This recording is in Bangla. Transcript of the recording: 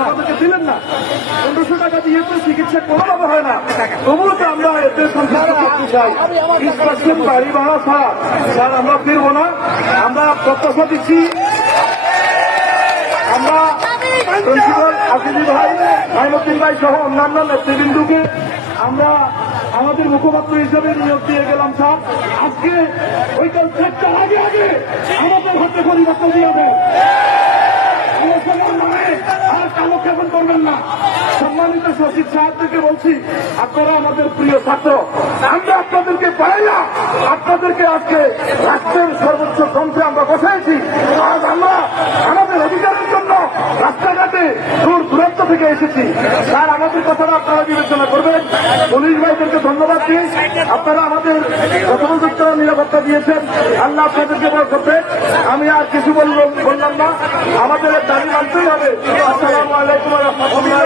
আমাদেরকে দিলেন না, 1500 টাকা দিয়ে তো চিকিৎসা কোনোভাবে হয় না। তবুও তো আমরা এতে সন্তুষ্ট করতে চাই। ইস্পাসের বাড়ি ভাড়া স্যার আমরা ফিরবো না। আমরা প্রত্যাশা দিচ্ছি, আমরা প্রিন্সিপাল আসিফ ভাই, মাইনুদ্দিন ভাই সহ অন্যান্য নেতৃবৃন্দকে আমরা আমাদের মুখপাত্র হিসেবে নিয়োগ দিয়ে গেলাম। স্যার আজকে ওইকাল 4টার আগে আমাদের হাতে পরিবর্তন দিয়ে দেন। আলোচনার মানে আর কালক্ষেপণ করবেন না। সম্মানিত সচিব সাহেবদেরকে বলছি, আপনারা আমাদের প্রিয় ছাত্র, আমরা আপনাদেরকে পাই না, আপনাদেরকে আজকে রাষ্ট্রের সর্বোচ্চ যন্ত্রে আমরা বসাইছি। আজ আমরা আমাদের অধিকারের জন্য রাস্তাঘাটে দূর দূরত্ব থেকে এসেছি। স্যার আমাদের কথাটা আপনারা বিবেচনা করবেন। পুলিশ ভাইদেরকে ধন্যবাদ দিই, আপনারা আমাদের যথোপযুক্ত নিরাপত্তা দিয়েছেন। আল্লাহ আপনাদেরকে বরকত দেন। আমি আর কিছু বললাম না, আমাদের দাবি মানতেই হবে। আসসালামু আলাইকুম ওয়া রাহমাতুল্লাহ।